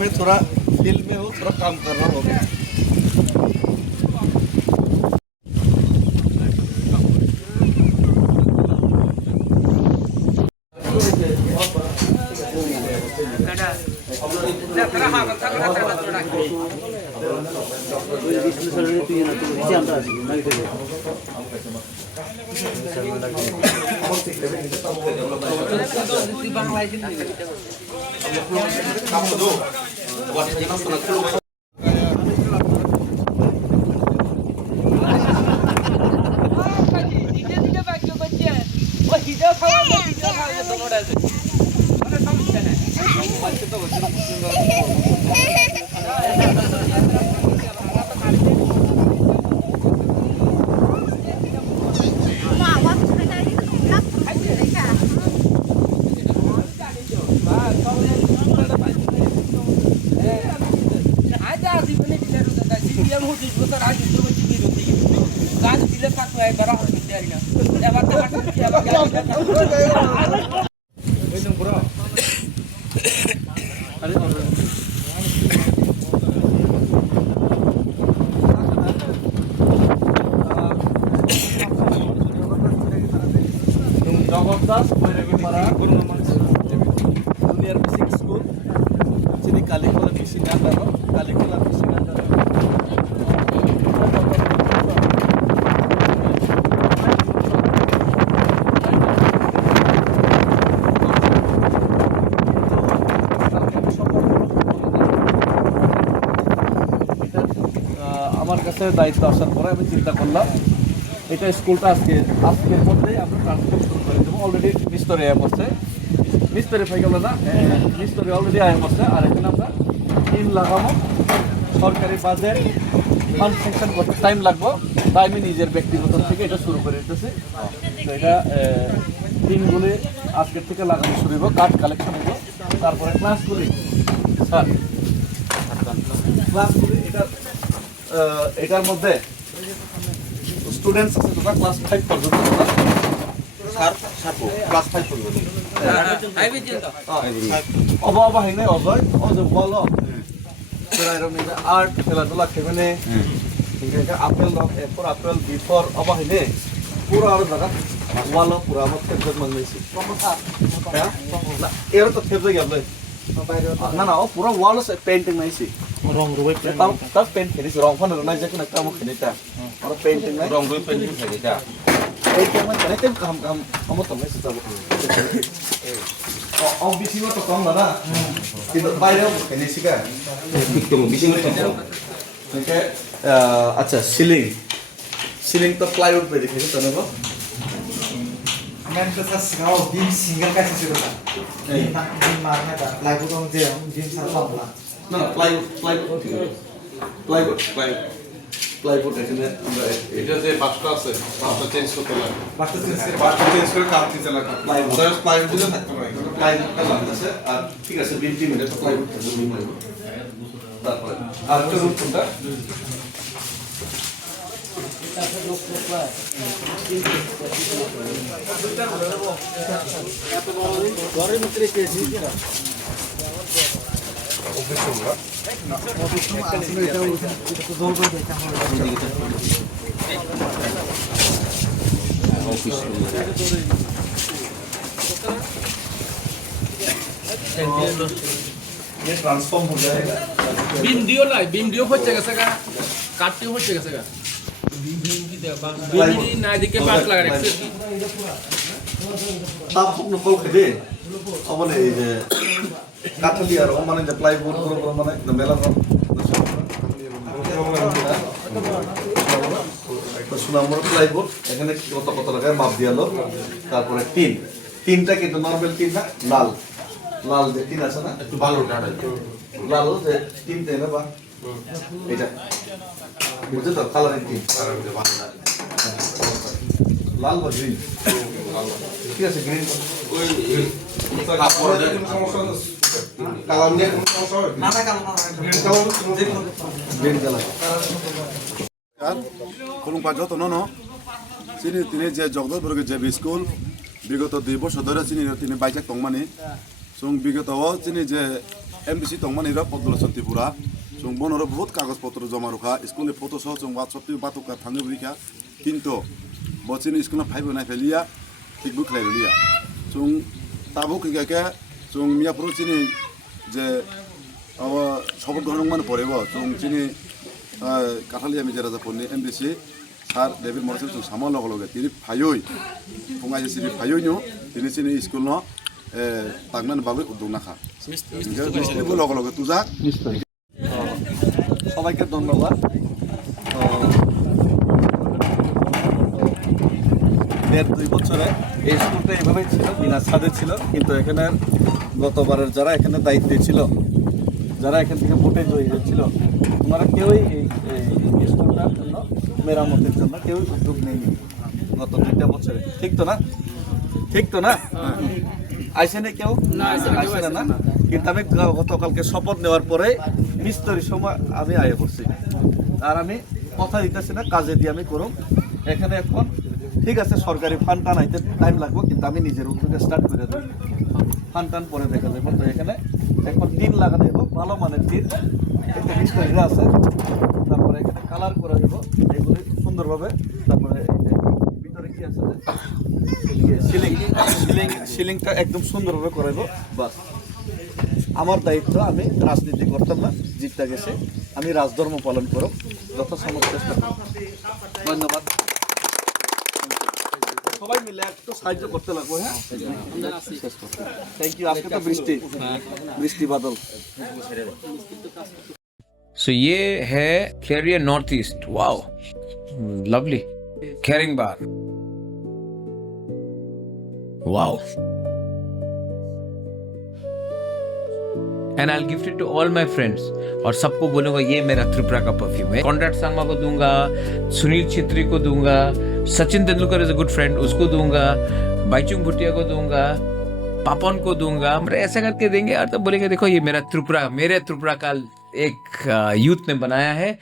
में थोड़ा फील्ड में हो, थोड़ा काम कर रहा होगा। जबरदस्त Bhairavipara junior fishing school sini Kalikola Fishing Andaro Kalikola Fishing Andaro আমার কাছে দায়িত্ব আসার পরে আমি চিন্তা করলাম এটা স্কুলটা আজকের মধ্যেই আমরা ট্রান্সফার শুরু করে দেবো। অলরেডি মিস্ত্রি আয়া পড়ছে, মিস্ত্রি পাই গেল না, মিস্ত্রি অলরেডি আয়া পড়ছে। আর এখানে আমরা টিম লাগাবো, সরকারি বাজেট ফান্ড সেকশন করতে টাইম লাগবো, তাই আমি নিজের ব্যক্তিগত থেকে এটা শুরু করে দিতেছি। তো এটা টিমগুলি আজকের থেকে লাগানো শুরু হইব, কাঠ কালেকশন হইব, তারপরে ক্লাসগুলি স্যার ক্লাসগুলি এটার মধ্যে স্টুডেন্টস আছে তোমরা ক্লাস 5 পর্যন্ত স্যার ক্লাস 5 পর্যন্ত অবা হাইনে অজয় অজয় বলো সেরাইরমে আর্ট খেলাধুলা খেবেনে ইংরেজি আপেল এরপর আপেল বিফোর অবা হাইনে পুরো আর জায়গা ওয়ালো পুরো আমার খেলতে মানছি হ্যাঁ এর তো খেলতে গেলে না না ও পুরো ওয়াল পেইন্টিং নাইছি রং রুই তাও পেইন্ট খেলিছি রং ফান নাই যে কোন একটা মুখ খেলিতা আর পেইন্টিং নাই রং রুই পেইন্টিং খেলিতা এই কেমন জানে তেম কাম আমো তো মেসে যাব ও বিসিও তো কম না কিন্তু বাইরেও খেলিছি কা একদম বিসিও তো কম ওকে আচ্ছা সিলিং তো প্লাইউড पे देखेगा तो ना मैंने तो सर सिंगल बीम सिंगल कैसे शुरू करा बीम मारने का प्लाईवुड हम दे बीम सारा पापला না প্লাইউড এখানে আমরা এটা যে বাসটা আছে বাসটা চেঞ্জ করতে লাগে बात तो বাসটা চেঞ্জ করে কাট দিতে লাগে প্লাইউড দিলে থাকতে পারে প্লাইউডটা লাগতেছে আর ঠিক আছে বিম টিম এটা তো প্লাইউড থাকবে বিম লাগবে তারপরে আর একটা রুট কোনটা ঘরের ভিতরে পেয়েছি কিনা ये ट्रांसफॉर्म हो जाएगा बीम दियो हो जाएगा सगा काटते हो जाएगा सगा बीम की दे बीम ना दिखे पास लगा रखे ताप अपने कल खेदे अब ने ये काठली আর মানে যে প্লাইউড পুরো মানে মেলা তো সুনামর প্লাইউড এখানে কত কত টাকা মাপ দিয়ালো তারপরে তিনটা কিন্তু নরমাল তিন না লাল যে তিন আছে না একটু ভালো ডাটা লাল যে তিন দেয় না বা এটা বুঝছো তো কালারের তিন লাল বা গ্রিন ঠিক আছে গ্রিন ওই কাপড় দিয়ে কোনো সমস্যা কালার দিয়ে কোনো সমস্যা হবে ना कालो ना গ্রিন কালার खुलुमबा जतन তিনি যে জগদলপুর যে স্কুল বিগত 2 বছর ধরে তিনি বাইজাক তংমানি সং বিগত তিনি যে MBC tongmani ra population Tripura chung bonoro बहुत कागज पत्र जमा रखा स्कूल फोटो सह chung WhatsApp पे बात का थांगे बिखा किंतु बच्चे स्कूल 5 बनाय फेलिया ठीक बुक लाइ लिया chung ताबुक के chung मिया प्रोचिनी जे अब सब गरम मान परेबो chung चिनी काठालिया मिजेरा जापनि MBC सार डेभिड मरिसन chung सामा लग लगे तिनि फायoi फंगाय सिरि फायoi नो तिनि चिनी स्कूल न तांगनान बागै उदुंनाखा मिस्त्रिबो लग लगे तुजा নিশ্চয়ই সবাইকে ধন্যবাদ দেড় দুই বছরে এই স্কুলটা এইভাবেই ছিল বিনা ছাদে ছিল কিন্তু এখানে গতবারের যারা এখানে দায়িত্বে ছিল যারা এখান থেকে ভোটে জয়ী হয়েছিল ওনারা কেউই এই স্কুলটার জন্য মেরামতের জন্য কেউই উদ্যোগ নেয়নি গত 2টা বছরে ঠিক তো না আইসেনি কেউ আইসে না কিন্তু আমি গতকালকে শপথ নেওয়ার পরে মিস্ত্রির সময় আমি আয়ে করছি আর আমি কথা দিতেছি না কাজে দিয়ে আমি করুম এখানে এখন ঠিক আছে সরকারি ফান্ড টানাইতে টাইম লাগবে কিন্তু আমি নিজের উদ্যোগে স্টার্ট করে দেব ফান্ড টান পরে দেখা যাবে তো এখানে এখন টিন লাগানো দেবো ভালো মানের টিন একটা মিস্ত্রিরা আছে তারপরে এখানে কালার করে দেবো এগুলি সুন্দরভাবে তারপরে ভিতরে কি আছে সিলিংটা একদম সুন্দরভাবে করাইবো বাস আমার দায়িত্ব আমি রাজনীতি করতাম না জিতটা গেছে আমি রাজধর্ম পালন করব যথাসম্ভব চেষ্টা করব ধন্যবাদ সবাই মিলে একটু সাহায্য করতে লাগবে হ্যাঁ থ্যাংক ইউ আজকে তো বৃষ্টি বাদল सो ये है carrier north east wow lovely carrying bar wow and I gift it to all my friends और सबको बोलूंगा ये मेरा त्रिपुरा का परफ्यूम है कॉन्ट्रैक्ट सांगमा को दूंगा सुनील छेत्री को दूंगा Sachin Tendulkar is a good friend उसको दूंगा बाईचुंग भुटिया को दूंगा पापन को दूंगा हम ऐसा करके देंगे और तो बोलेंगे देखो ये मेरे त्रिपुरा का एक यूथ ने बनाया है